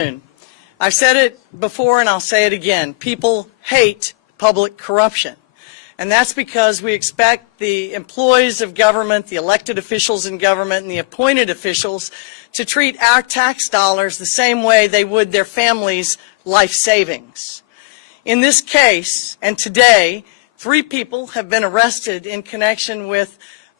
I've said it before and I'll say it again. People hate public corruption. And that's because we expect the employees of government, the elected officials in government, and the appointed officials to treat our tax dollars the same way they would their families' life savings. In this case, and today, 3 people have been arrested in connection with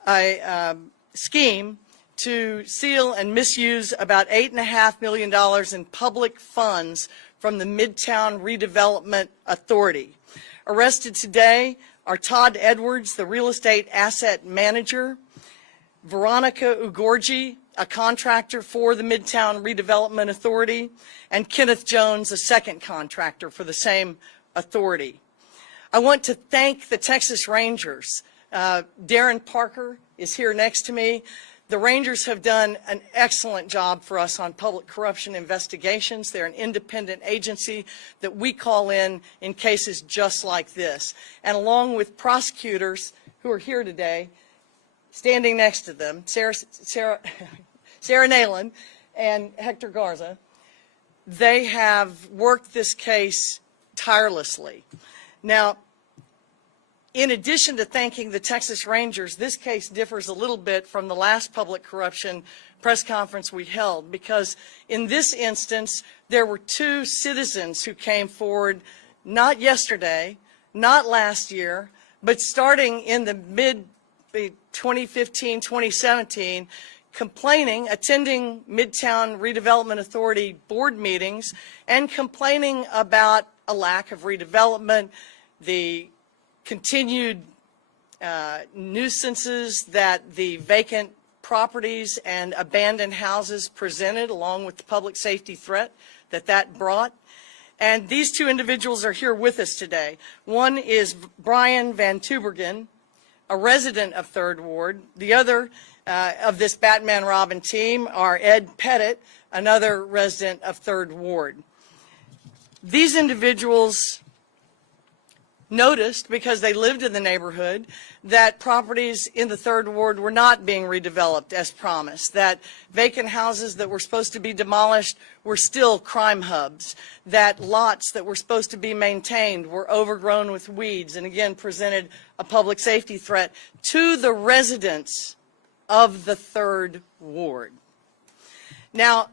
a scheme to steal and misuse about $8.5 million in public funds from the Midtown Redevelopment Authority. Arrested today are Todd Edwards, the real estate asset manager, Veronica Ugorji, a contractor for the Midtown Redevelopment Authority, and Kenneth Jones, a second contractor for the same authority. I want to thank the Texas Rangers. Darren Parker is here next to me. The Rangers have done an excellent job for us on public corruption investigations. They're an independent agency that we call in cases just like this. And along with prosecutors who are here today, standing next to them, Sarah Nayland and Hector Garza, they have worked this case tirelessly. Now, in addition to thanking the Texas Rangers, this case differs a little bit from the last public corruption press conference we held, because in this instance, there were 2 citizens who came forward, not yesterday, not last year, but starting in the mid-2015, 2017, attending Midtown Redevelopment Authority board meetings and complaining about a lack of redevelopment, the continued nuisances that the vacant properties and abandoned houses presented, along with the public safety threat that brought. And these 2 individuals are here with us today. One is Brian Van Tubergen, a resident of 3rd Ward. The other of this Batman Robin team are Ed Pettit, another resident of 3rd Ward. These individuals noticed, because they lived in the neighborhood, that properties in the 3rd Ward were not being redeveloped as promised, that vacant houses that were supposed to be demolished were still crime hubs, that lots that were supposed to be maintained were overgrown with weeds, and again presented a public safety threat to the residents of the 3rd Ward. Now,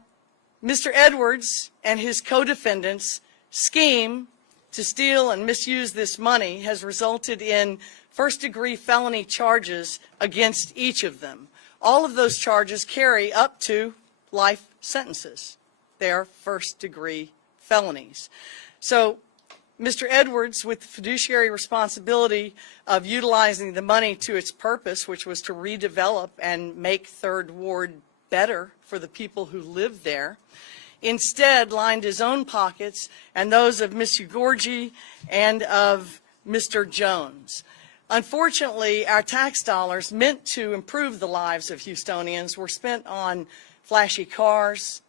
Mr. Edwards and his co-defendants' scheme to steal and misuse this money has resulted in first-degree felony charges against each of them. All of those charges carry up to life sentences. They are first-degree felonies. So Mr. Edwards, with the fiduciary responsibility of utilizing the money to its purpose, which was to redevelop and make 3rd Ward better for the people who live there, instead lined his own pockets and those of Ms. Ugorji and of Mr. Jones. Unfortunately, our tax dollars meant to improve the lives of Houstonians were spent on flashy cars,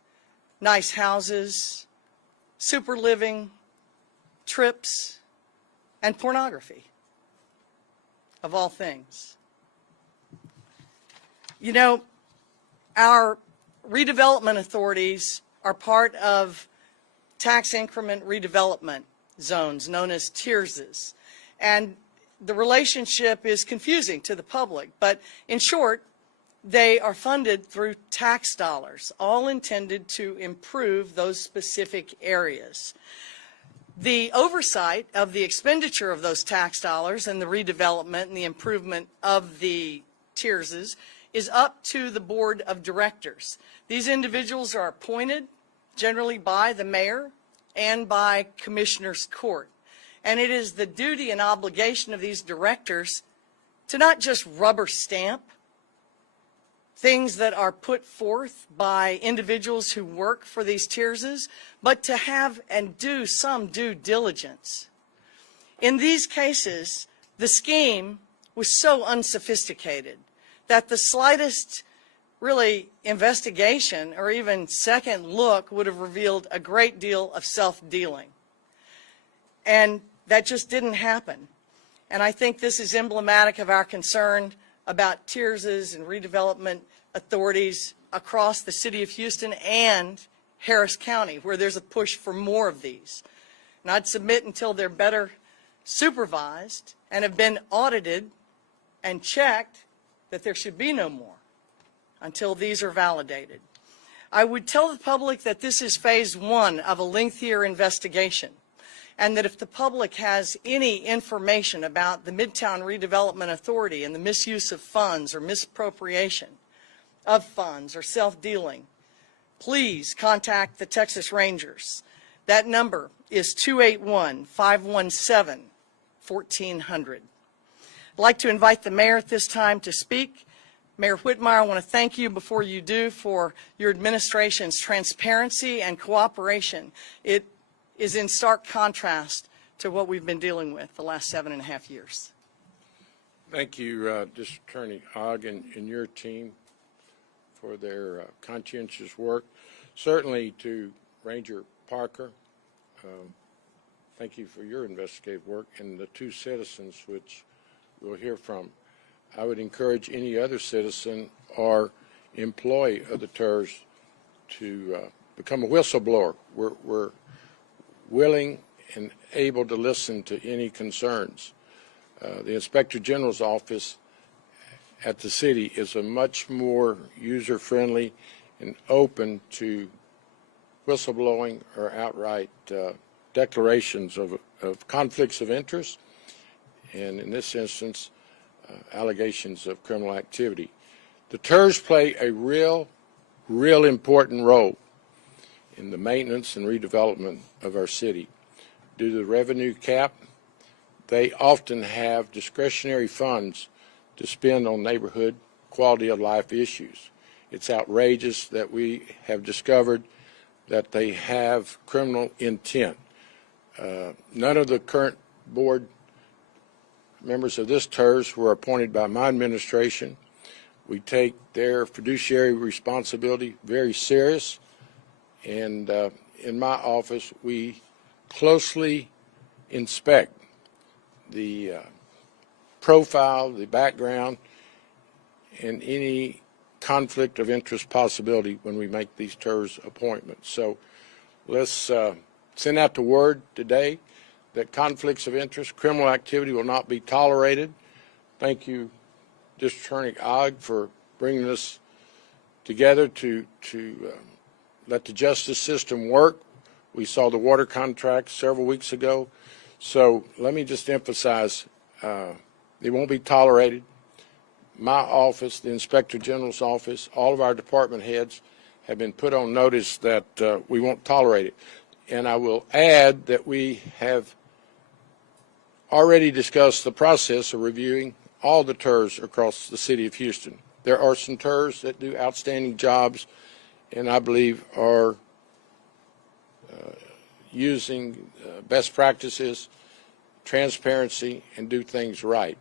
nice houses, super living, trips, and pornography, of all things. You know, our redevelopment authorities are part of tax increment redevelopment zones known as TIRZs. And the relationship is confusing to the public, but in short, they are funded through tax dollars, all intended to improve those specific areas. The oversight of the expenditure of those tax dollars and the redevelopment and the improvement of the TIRZs is up to the board of directors. These individuals are appointed generally by the mayor and by commissioner's court. And it is the duty and obligation of these directors to not just rubber stamp things that are put forth by individuals who work for these TIRZs, but to have and do some due diligence. In these cases, the scheme was so unsophisticated that the slightest really investigation or even second look would have revealed a great deal of self-dealing. And that just didn't happen. And I think this is emblematic of our concern about TIRZs and redevelopment authorities across the city of Houston and Harris County, where there's a push for more of these. And I'd submit until they're better supervised and have been audited and checked that there should be no more until these are validated. I would tell the public that this is phase one of a lengthier investigation, and that if the public has any information about the Midtown Redevelopment Authority and the misuse of funds or misappropriation of funds or self-dealing, please contact the Texas Rangers. That number is 281-517-1400. I'd like to invite the mayor at this time to speak. Mayor Whitmire, I want to thank you before you do for your administration's transparency and cooperation. It is in stark contrast to what we've been dealing with the last 7.5 years. Thank you, District Attorney Ogg and your team for their conscientious work. Certainly to Ranger Parker, thank you for your investigative work, and the two citizens which we'll hear from. I would encourage any other citizen or employee of the TERS to become a whistleblower. We're willing and able to listen to any concerns. The Inspector General's office at the city is a much more user-friendly and open to whistleblowing or outright declarations of conflicts of interest, and in this instance, allegations of criminal activity. The TERS play a real important role in the maintenance and redevelopment of our city. Due to the revenue cap, they often have discretionary funds to spend on neighborhood quality of life issues. It's outrageous that we have discovered that they have criminal intent. None of the current board members of this TERS were appointed by my administration. We take their fiduciary responsibility very serious, and in my office we closely inspect the profile, the background, and any conflict of interest possibility when we make these TERS appointments. So let's send out the word today that conflicts of interest, criminal activity will not be tolerated. Thank you, District Attorney Ogg, for bringing us together to let the justice system work. We saw the water contract several weeks ago. So let me just emphasize, it won't be tolerated. My office, the Inspector General's office, all of our department heads have been put on notice that we won't tolerate it. And I will add that we have already discussed the process of reviewing all the TERS across the city of Houston. There are some TERS that do outstanding jobs and I believe are using best practices, transparency, and do things right.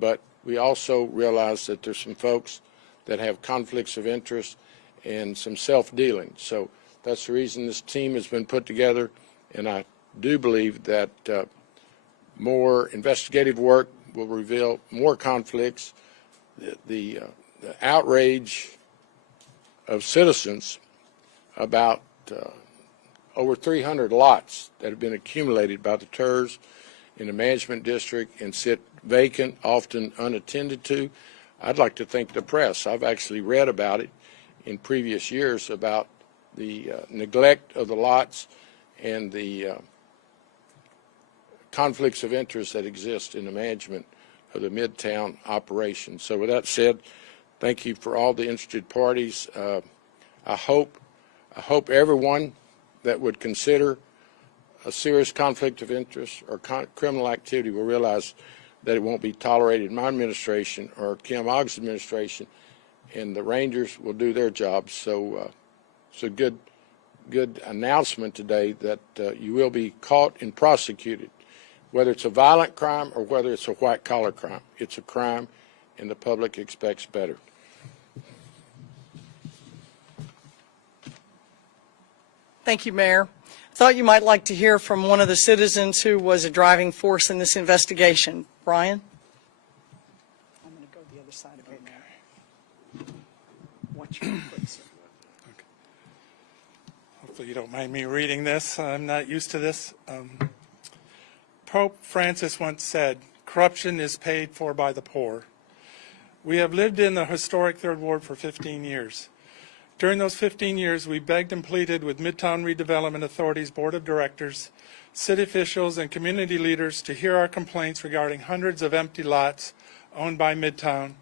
But we also realize that there's some folks that have conflicts of interest and some self-dealing. So that's the reason this team has been put together, and I do believe that more investigative work will reveal more conflicts. The outrage of citizens about over 300 lots that have been accumulated by the TERS in the management district and sit vacant, often unattended to. I'd like to thank the press. I've actually read about it in previous years about the neglect of the lots and the conflicts of interest that exist in the management of the Midtown operation. So with that said, thank you for all the interested parties. I hope everyone that would consider a serious conflict of interest or criminal activity will realize that it won't be tolerated in my administration or Kim Ogg's administration, and the Rangers will do their job. So it's a good announcement today that you will be caught and prosecuted. Whether it's a violent crime or whether it's a white-collar crime, it's a crime, and the public expects better. Thank you, Mayor. I thought you might like to hear from one of the citizens who was a driving force in this investigation. Brian? I'm going to go the other side of it now. Watch your foot, sir. hopefully you don't mind me reading this. I'm not used to this. Pope Francis once said, "Corruption is paid for by the poor." We have lived in the historic Third Ward for 15 years. During those 15 years, we begged and pleaded with Midtown Redevelopment Authority's Board of Directors, city officials, and community leaders to hear our complaints regarding hundreds of empty lots owned by Midtown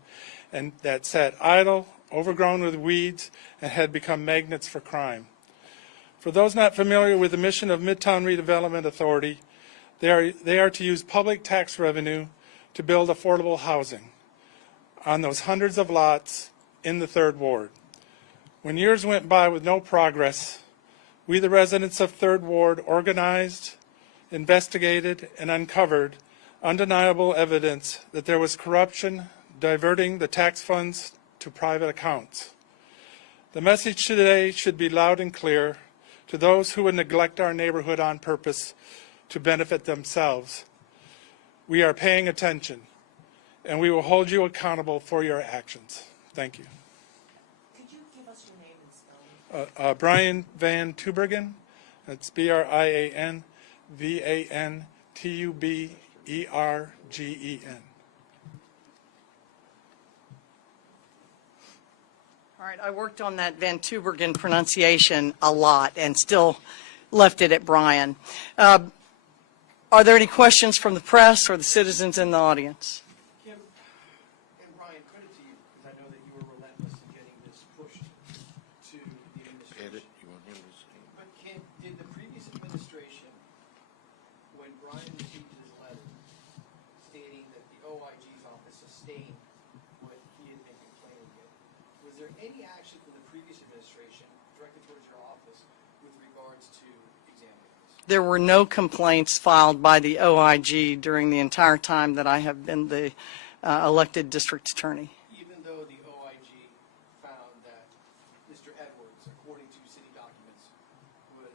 and that sat idle, overgrown with weeds, and had become magnets for crime. For those not familiar with the mission of Midtown Redevelopment Authority, they are to use public tax revenue to build affordable housing on those hundreds of lots in the Third Ward. When years went by with no progress, we, the residents of Third Ward, organized, investigated, and uncovered undeniable evidence that there was corruption diverting the tax funds to private accounts. The message today should be loud and clear to those who would neglect our neighborhood on purpose to benefit themselves. We are paying attention, and we will hold you accountable for your actions. Thank you. Could you give us your name and spelling? Brian Van Tubergen. That's BrianVanTubergen. All right, I worked on that Van Tubergen pronunciation a lot and still left it at Brian. Are there any questions from the press or the citizens in the audience? Kim and Brian, credit to you, because I know that you were relentless in getting this pushed to the administration. You want him to say? But Kim, did the previous administration, when Brian received his letter stating that the OIG's office sustained what he had been complaining of, was there any action from the previous administration directed towards your office with regards to examining this? There were no complaints filed by the OIG during the entire time that I have been the elected district attorney. Even though the OIG found that Mr. Edwards, according to city documents, was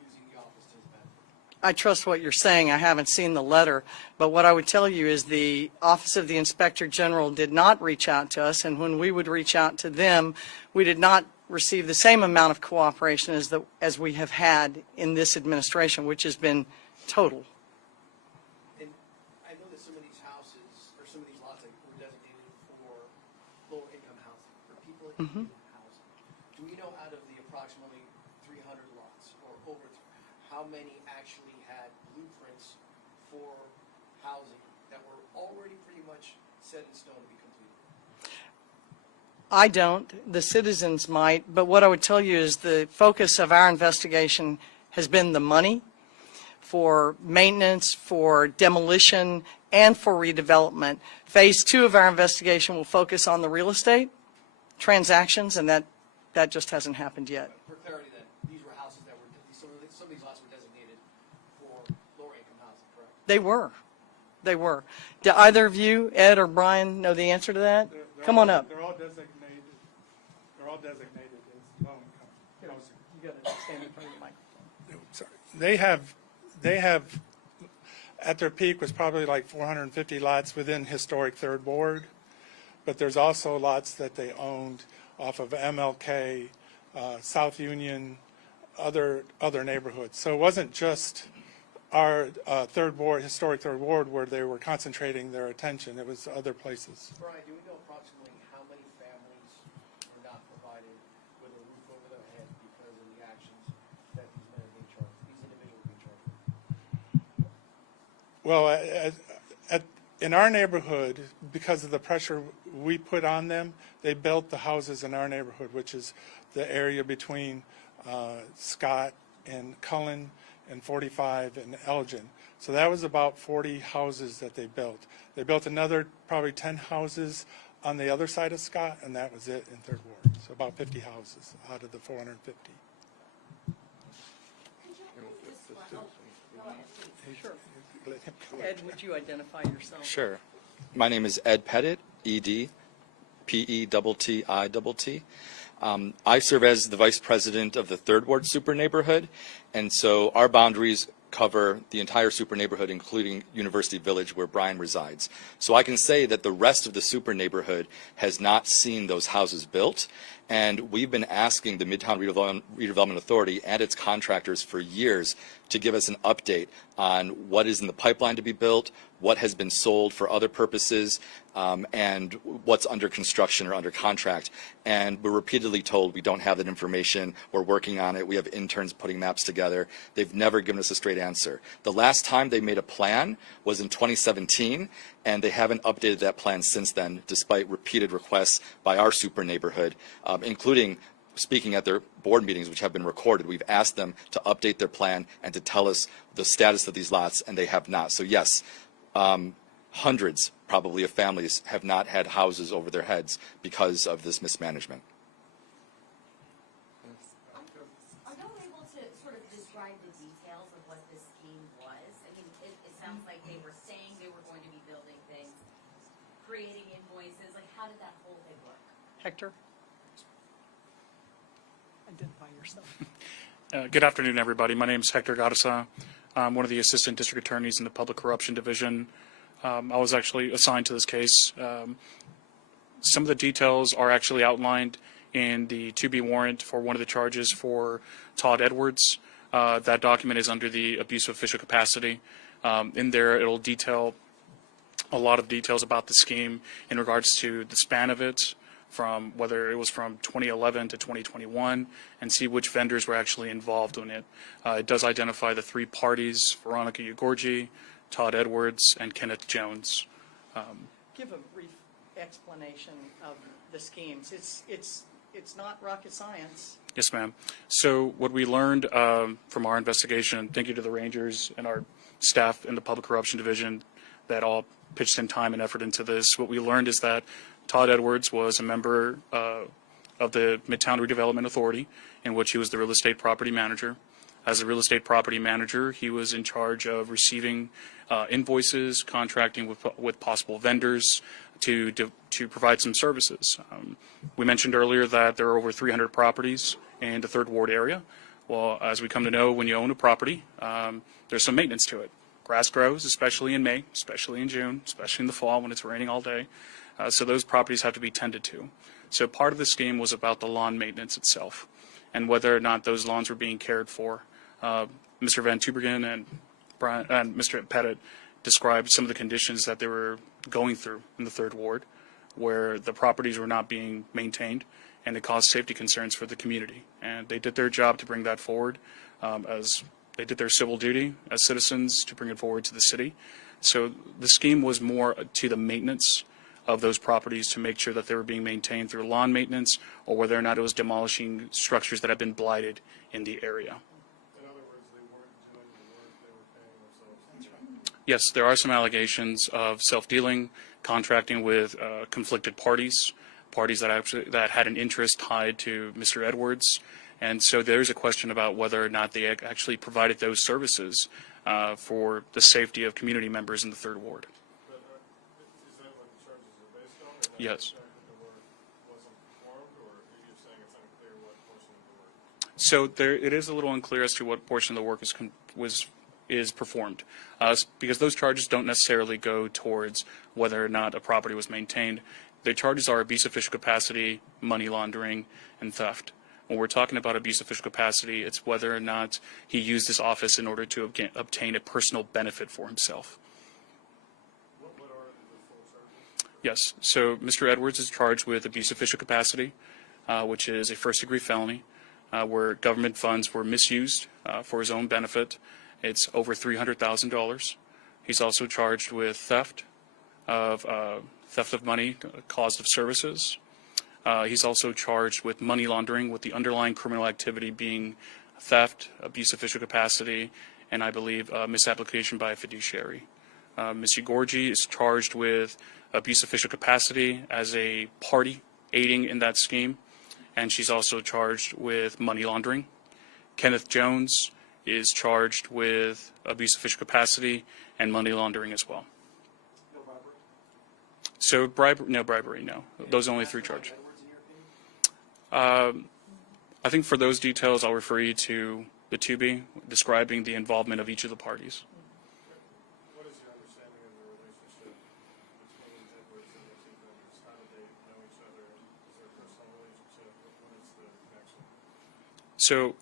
using the office to his benefit? I trust what you're saying. I haven't seen the letter, but what I would tell you is the Office of the Inspector General did not reach out to us, and when we would reach out to them, we did not receive the same amount of cooperation as we have had in this administration, which has been total. And I know that some of these houses, or some of these lots were designated for lower income housing, for people in need of housing. Do we know out of the approximately 300 lots, or over, how many actually had blueprints for housing that were already pretty much set in stone to be completed? I don't. The citizens might. But what I would tell you is the focus of our investigation has been the money for maintenance, for demolition, and for redevelopment. Phase 2 of our investigation will focus on the real estate transactions, and that just hasn't happened yet. For clarity then, these were houses that were, some of these lots were designated for lower income housing, correct? They were. They were. Do either of you, Ed or Brian, know the answer to that? Come on up. They're all designated. They're all designated as low income housing. You got to stand in front of the microphone. Sorry. They have, at their peak was probably like 450 lots within historic Third Ward, but there's also lots that they owned off of MLK, South Union, other neighborhoods. So it wasn't just our Third Ward, historic Third Ward, where they were concentrating their attention. It was other places. Brian, do we know approximately how many families were not provided with a roof over their head because of the actions that these men are being charged, these individuals are being charged with? Well, in our neighborhood, because of the pressure we put on them, they built the houses in our neighborhood, which is the area between Scott and Cullen and 45 and Elgin. So that was about 40 houses that they built. They built another probably 10 houses on the other side of Scott, and that was it in Third Ward. So about 50 houses out of the 450. Sure. Ed, would you identify yourself? Sure. My name is Ed Pettit, E-D, P-E-T-T-I-T-T. I serve as the Vice President of the Third Ward Super Neighborhood, and so our boundaries cover the entire super neighborhood, including University Village, where Brian resides. So I can say that the rest of the super neighborhood has not seen those houses built, And we've been asking the Midtown Redevelopment Authority and its contractors for years to give us an update on what is in the pipeline to be built, what has been sold for other purposes, and what's under construction or under contract. And we're repeatedly told we don't have that information, we're working on it, we have interns putting maps together. They've never given us a straight answer. The last time they made a plan was in 2017, and they haven't updated that plan since then, despite repeated requests by our super neighborhood, including speaking at their board meetings, which have been recorded. We've asked them to update their plan and to tell us the status of these lots, and they have not. So yes, hundreds probably of families have not had houses over their heads because of this mismanagement. Are y'all able to sort of describe the details of what this scheme was? I mean, it sounds like they were saying they were going to be building things, creating invoices. Like, how did that whole thing work? Hector? Identify yourself. Good afternoon, everybody. My name is Hector Garza. I'm one of the assistant district attorneys in the Public Corruption Division. I was actually assigned to this case. Some of the details are actually outlined in the 2B warrant for one of the charges for Todd Edwards. That document is under the abuse of official capacity. In there, it'll detail a lot of details about the scheme in regards to the span of it, from whether it was from 2011 to 2021, and see which vendors were actually involved in it. It does identify the three parties: Veronica Ugorji, Todd Edwards, and Kenneth Jones. Give a brief explanation of the schemes. It's not rocket science. Yes, ma'am. So what we learned from our investigation, thank you to the Rangers and our staff in the Public Corruption Division that all pitched in time and effort into this, what we learned is that Todd Edwards was a member of the Midtown Redevelopment Authority, in which he was the real estate property manager. As a real estate property manager, he was in charge of receiving invoices, contracting with possible vendors to provide some services. We mentioned earlier that there are over 300 properties in the Third Ward area. Well, as we come to know, when you own a property, there's some maintenance to it. Grass grows, especially in May, especially in June, especially in the fall when it's raining all day. So those properties have to be tended to. So part of the scheme was about the lawn maintenance itself and whether or not those lawns were being cared for. Mr. Van Tubergen and Mr. Pettit described some of the conditions that they were going through in the Third Ward, where the properties were not being maintained and it caused safety concerns for the community. And they did their job to bring that forward, as they did their civil duty as citizens to bring it forward to the city. So the scheme was more to the maintenance of those properties to make sure that they were being maintained through lawn maintenance, or whether or not it was demolishing structures that had been blighted in the area. In other words, they weren't doing the work, they were paying themselves. That's right. Yes, there are some allegations of self-dealing, contracting with conflicted parties that had an interest tied to Mr. Edwards. And so there's a question about whether or not they actually provided those services for the safety of community members in the Third Ward. But is that what the charges are based on? Or Yes. The fact that the work wasn't performed, or are you saying it's unclear what portion of the work? So it is a little unclear as to what portion of the work is performed, because those charges don't necessarily go towards whether or not a property was maintained. The charges are abuse of official capacity, money laundering, and theft. When we're talking about abuse of official capacity, it's whether or not he used his office in order to obtain a personal benefit for himself. What are the full charges? Yes. So Mr. Edwards is charged with abuse of official capacity, which is a first-degree felony, where government funds were misused for his own benefit. It's over $300,000. He's also charged with theft of money caused of services. He's also charged with money laundering, with the underlying criminal activity being theft, abuse of official capacity, and I believe misapplication by a fiduciary. Ms. Ugorji is charged with abuse of official capacity as a party aiding in that scheme, and she's also charged with money laundering. Kenneth Jones is charged with abuse of official capacity and money laundering as well. No bribery? So no bribery, no. Those are only three charges. Edwards, in your opinion? I think for those details, I'll refer you to the 2B describing the involvement of each of the parties. What is your understanding of the relationship between Edwards and the two vendors? How do they know each other? Is there a personal relationship? What So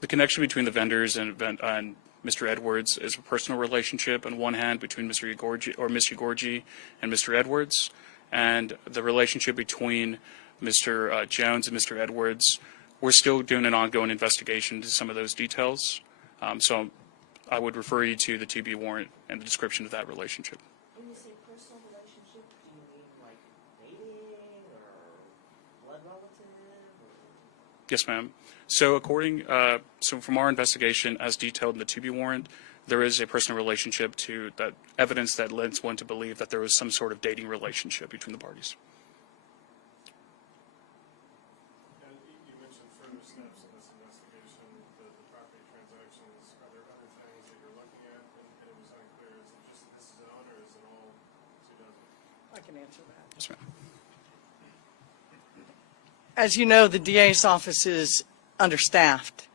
the connection between the vendors and Mr. Edwards is a personal relationship on one hand between Mr. Ugorji or Ms. Ugorji and Mr. Edwards, and the relationship between Mr. Jones and Mr. Edwards, we're still doing an ongoing investigation into some of those details. So I would refer you to the TB warrant and the description of that relationship. When you say personal relationship, do you mean like dating or blood relative? Or? Yes, ma'am. So so from our investigation, as detailed in the TB warrant, there is a personal relationship to that evidence that leads one to believe that there was some sort of dating relationship between the parties. And you mentioned further steps in this investigation, the property transactions. Are there other things that you're looking at? And it was unclear. Is it just this zone or is it all 2 dozen? I can answer that. Yes, ma'am. As you know, the DA's office is understaffed,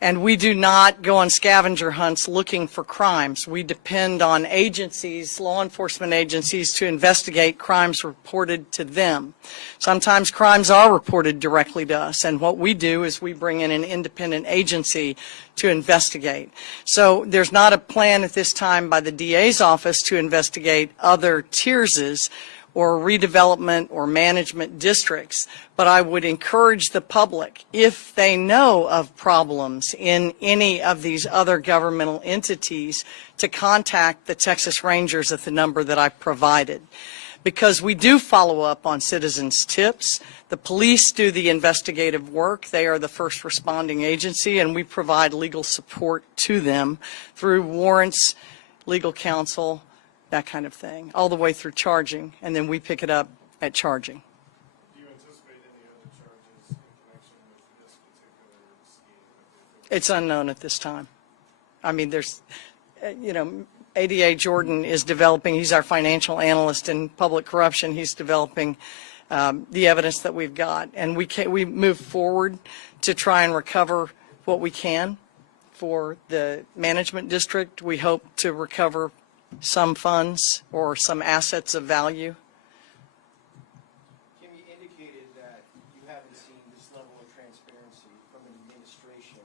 and we do not go on scavenger hunts looking for crimes. We depend on agencies, law enforcement agencies, to investigate crimes reported to them. Sometimes crimes are reported directly to us, and what we do is we bring in an independent agency to investigate. So there's not a plan at this time by the DA's office to investigate other tierses or redevelopment or management districts, but I would encourage the public, if they know of problems in any of these other governmental entities, to contact the Texas Rangers at the number that I provided. Because we do follow up on citizens' tips. The police do the investigative work. They are the first responding agency, and we provide legal support to them through warrants, legal counsel, that kind of thing, all the way through charging, and then we pick it up at charging. Do you anticipate any other charges in connection with this particular scheme? It's unknown at this time. I mean, there's, ADA Jordan is developing, he's our financial analyst in public corruption, he's developing the evidence that we've got, and we move forward to try and recover what we can for the management district. We hope to recover some funds or some assets of value. Kim, you indicated that you haven't seen this level of transparency from an administration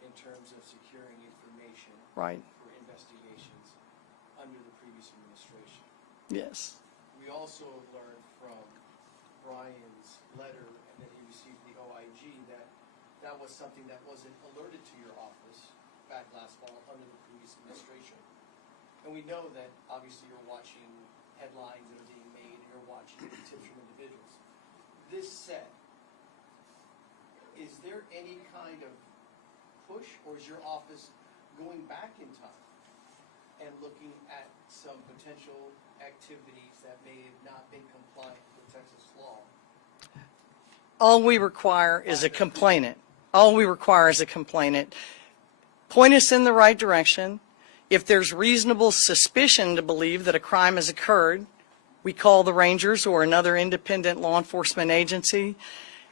in terms of securing information Right. for investigations under the previous administration. Yes. We also have learned from Brian's letter and that he received the OIG that that was something that wasn't alerted to your office back last fall under the previous administration. And we know that obviously you're watching headlines that are being made and you're watching tips from individuals. This said, is there any kind of push, or is your office going back in time and looking at some potential activities that may have not been compliant with Texas law? All we require is a complainant. All we require is a complainant. Point us in the right direction. If there's reasonable suspicion to believe that a crime has occurred, we call the Rangers or another independent law enforcement agency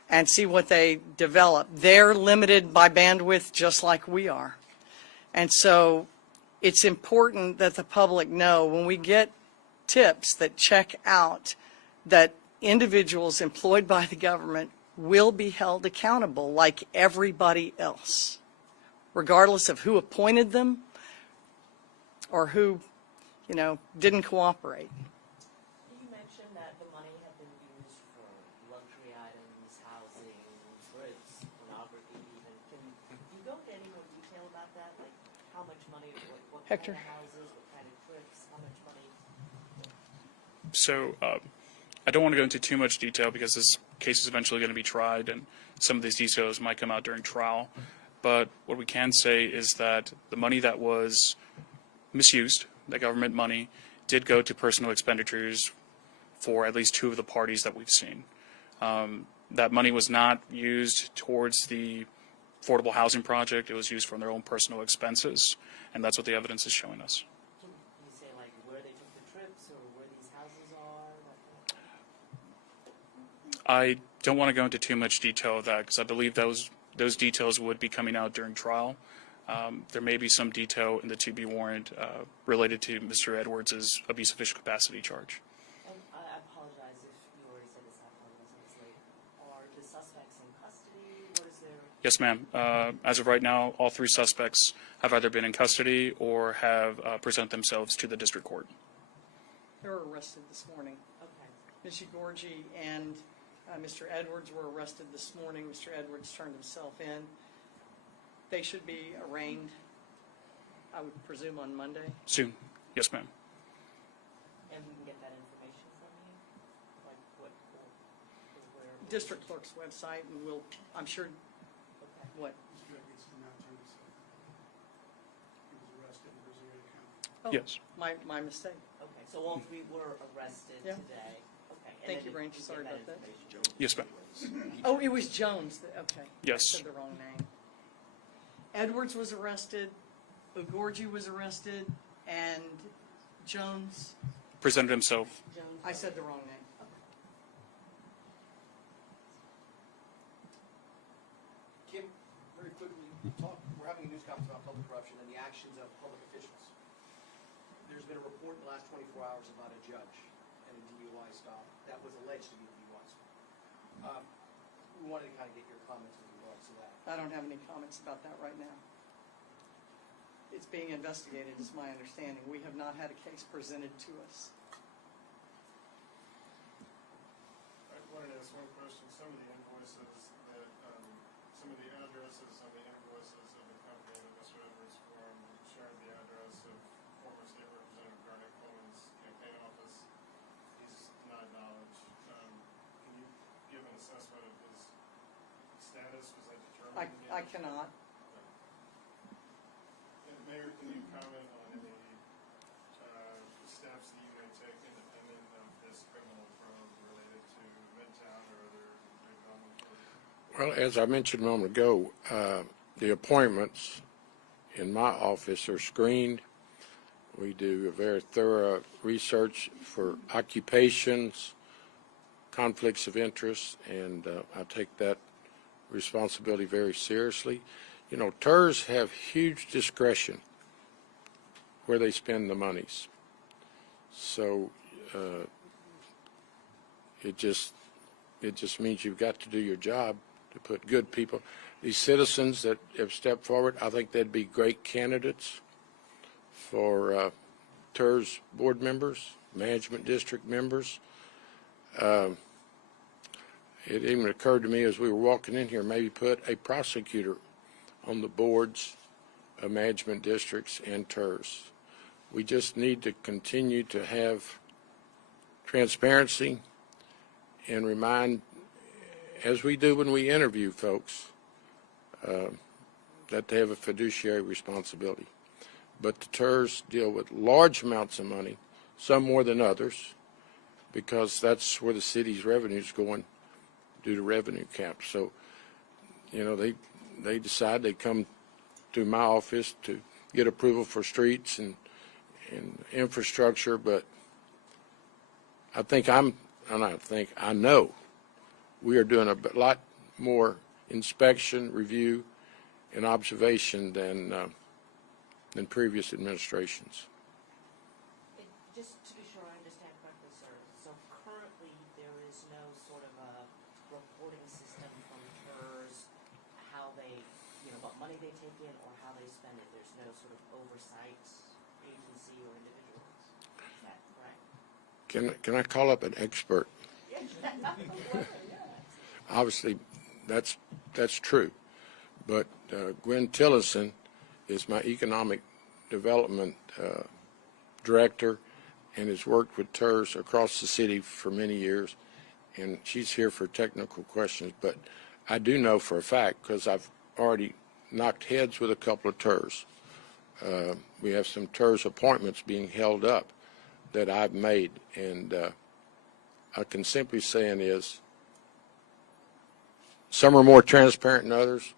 and see what they develop. They're limited by bandwidth just like we are. And so it's important that the public know when we get tips that check out that individuals employed by the government will be held accountable like everybody else, regardless of who appointed them or who, didn't cooperate. You mentioned that the money had been used for luxury items, housing, trips, pornography even. Can you go into any more detail about that? Like how much money, what Hector? kind of houses, what kind of trips, how much money? So I don't want to go into too much detail because this case is eventually going to be tried and some of these details might come out during trial. But what we can say is that the money that was misused, the government money, did go to personal expenditures for at least 2 of the parties that we've seen. That money was not used towards the affordable housing project. It was used for their own personal expenses, and that's what the evidence is showing us. Can you say like where they took the trips or where these houses are? That kind of thing? I don't want to go into too much detail of that because I believe those details would be coming out during trial. There may be some detail in the 2B warrant related to Mr. Edwards' abuse of official capacity charge. And I apologize if you already said this. I apologize if it's late. Are the suspects in custody? What is their? Yes, ma'am. As of right now, all 3 suspects have either been in custody or have present themselves to the district court. They were arrested this morning. Okay. Ms. Gorgie and Mr. Edwards were arrested this morning. Mr. Edwards turned himself in. They should be arraigned, I would presume, on Monday. Soon. Yes, ma'am. And we can get that information from you? Like what court or where? District clerk's website, and we'll, I'm sure, Okay. what? Oh, Yes. My mistake. Okay, so all 3 were arrested Yeah. today? Okay. and Thank then you, Branch. can Sorry get about that. information. Yes, ma'am. Oh, it was Jones. Okay. Yes. I said the wrong name. Edwards was arrested, Ugorji was arrested, and Jones, Presented himself. Jones, I said the wrong name. Kim, very quickly, we're having a news conference about public corruption and the actions of public officials. There's been a report in the last 24 hours about a judge and a DUI stop that was alleged to be a DUI stop. We wanted to kind of get your comments with regards to that. I don't have any comments about that right now. It's being investigated, is my understanding. We have not had a case presented to us. I wanted to ask one question. Some of the invoices that, some of the addresses on the invoices of the company that Mr. Edwards formed shared the address of former State Representative Garnet Coleman's campaign office. He's denied knowledge. Can you give an assessment of his status? Was that determined? I cannot. And Mayor, can you comment on any steps that you may take independent of this criminal probe related to Midtown or other redevelopment? Well, as I mentioned a moment ago, the appointments in my office are screened. We do a very thorough research for occupations, conflicts of interest, and I take that responsibility very seriously. You know, TERS have huge discretion where they spend the monies. So it just means you've got to do your job to put good people. These citizens that have stepped forward, I think they'd be great candidates for TERS board members, management district members. It even occurred to me as we were walking in here, maybe put a prosecutor on the boards of management districts and TERS. We just need to continue to have transparency and remind, as we do when we interview folks, that they have a fiduciary responsibility. But the TERS deal with large amounts of money, some more than others, because that's where the city's revenue is going due to revenue caps. So, you know, they decide they come to my office to get approval for streets and infrastructure, but I know we are doing a lot more inspection, review, and observation than previous administrations. Just to be sure I understand correctly, sir, so currently there is no sort of a reporting system from TERS, how they, you know, what money they take in or how they spend it. There's no sort of oversight agency or individuals. Is that correct? Can I call up an expert? Obviously, that's true, but Gwen Tillison is my economic development director and has worked with TERS across the city for many years, and she's here for technical questions. But I do know for a fact, because I've already knocked heads with a couple of TERS. We have some TERS appointments being held up that I've made, and I can simply say is some are more transparent than others.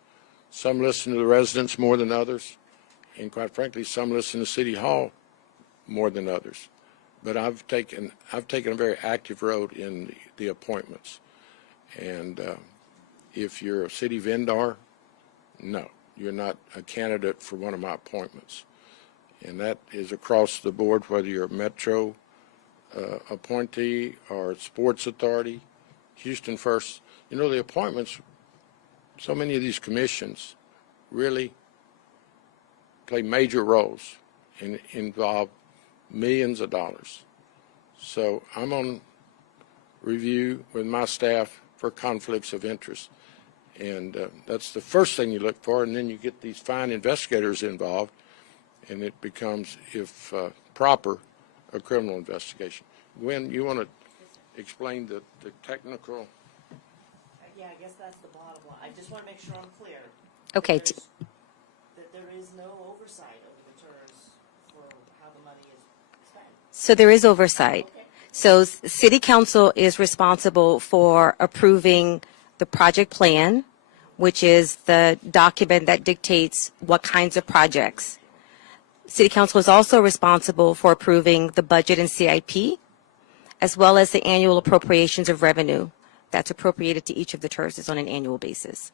Some listen to the residents more than others. And quite frankly, some listen to City Hall more than others. But I've taken a very active role in the appointments. And if you're a city vendor, no, you're not a candidate for one of my appointments. And that is across the board, whether you're a Metro appointee or Sports Authority, Houston First. You know, the appointments so many of these commissions really play major roles and involve millions of dollars. So I'm on review with my staff for conflicts of interest. And that's the first thing you look for, and then you get these fine investigators involved, and it becomes, if proper, a criminal investigation. Gwen, you want to explain the technical? Yeah, I guess that's the bottom line. I just want to make sure I'm clear. Okay. That there is no oversight over the TERS for how the money is spent. So there is oversight. Okay. So City Council is responsible for approving the project plan, which is the document that dictates what kinds of projects. City Council is also responsible for approving the budget and CIP, as well as the annual appropriations of revenue that's appropriated to each of the TERSs on an annual basis.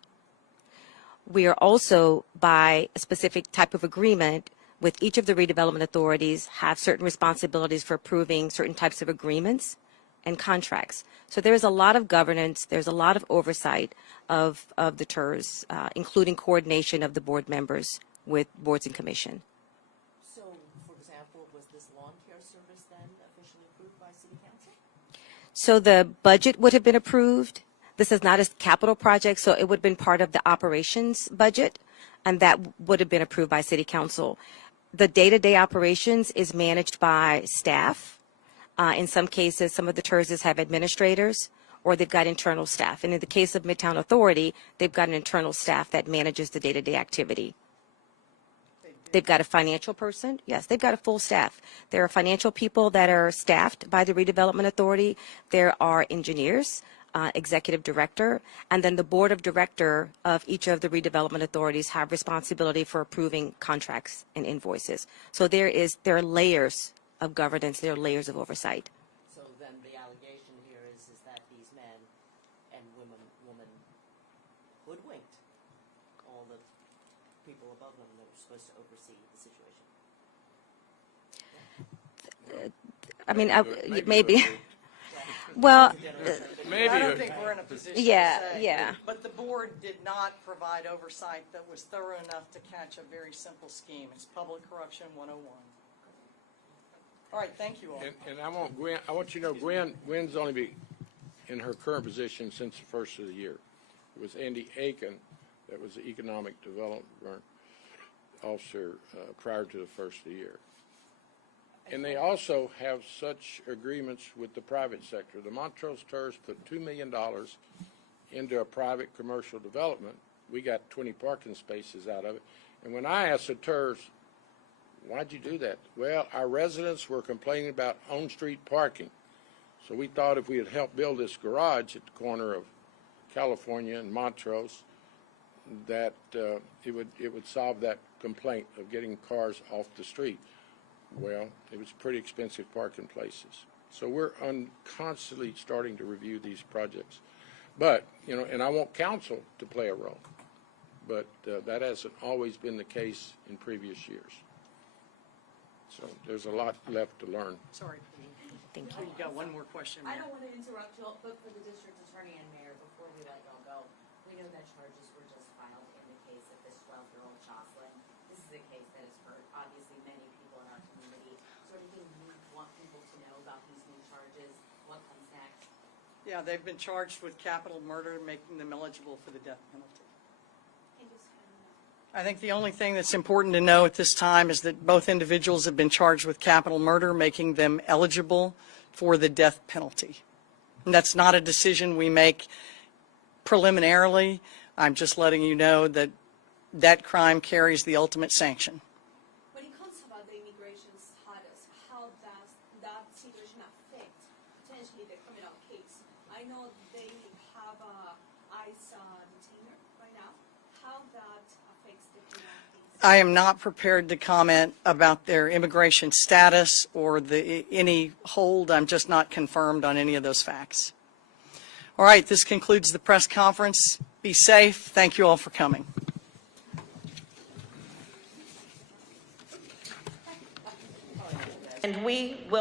We are also, by a specific type of agreement with each of the redevelopment authorities, have certain responsibilities for approving certain types of agreements and contracts. So there is a lot of governance, there's a lot of oversight of the TERS, including coordination of the board members with boards and commission. So, for example, was this lawn care service then officially approved by City Council? So the budget would have been approved. This is not a capital project, so it would have been part of the operations budget, and that would have been approved by City Council. The day-to-day operations is managed by staff. In some cases, some of the TERSs have administrators, or they've got internal staff. And in the case of Midtown Authority, they've got an internal staff that manages the day-to-day activity. They've got a financial person. Yes, they've got a full staff. There are financial people that are staffed by the Redevelopment Authority. There are engineers, executive director, and then the board of director of each of the redevelopment authorities have responsibility for approving contracts and invoices. So there are layers of governance, there are layers of oversight. So then the allegation here is that these men and women hoodwinked all the people above them that were supposed to oversee the situation. I mean, maybe. Well, Maybe. I don't think we're in a position Yeah, to say. yeah. But the board did not provide oversight that was thorough enough to catch a very simple scheme. It's public corruption 101. All right, thank you all. And I want you to know, Gwen's only been in her current position since the first of the year. It was Andy Aiken that was the economic development officer prior to the first of the year. And they also have such agreements with the private sector. The Montrose TERS put $2 million into a private commercial development. We got 20 parking spaces out of it. And when I asked the TERS, why'd you do that? Well, our residents were complaining about on-street parking. So we thought if we had helped build this garage at the corner of California and Montrose, that it would solve that complaint of getting cars off the street. Well, it was pretty expensive parking places. So we're constantly starting to review these projects. But, and I want council to play a role. But that hasn't always been the case in previous years. So there's a lot left to learn. Sorry. Thank you. You got one more question, I Mayor. don't want to interrupt you, but for the district attorney and mayor, before we let y'all go, we know that charges were just filed in the case of this 12-year-old Jocelyn. This is a case that has hurt, obviously, many people in our community. Is there anything you want people to know about these new charges? What comes next? Yeah, they've been charged with capital murder, making them eligible for the death penalty. I think the only thing that's important to know at this time is that both individuals have been charged with capital murder, making them eligible for the death penalty. And that's not a decision we make preliminarily. I'm just letting you know that that crime carries the ultimate sanction. When it comes about the immigration status, how does that situation affect potentially the criminal case? I know they have a ICE detainer right now. How that affects the criminal case? I am not prepared to comment about their immigration status or any hold. I'm just not confirmed on any of those facts. All right, this concludes the press conference. Be safe. Thank you all for coming. And we will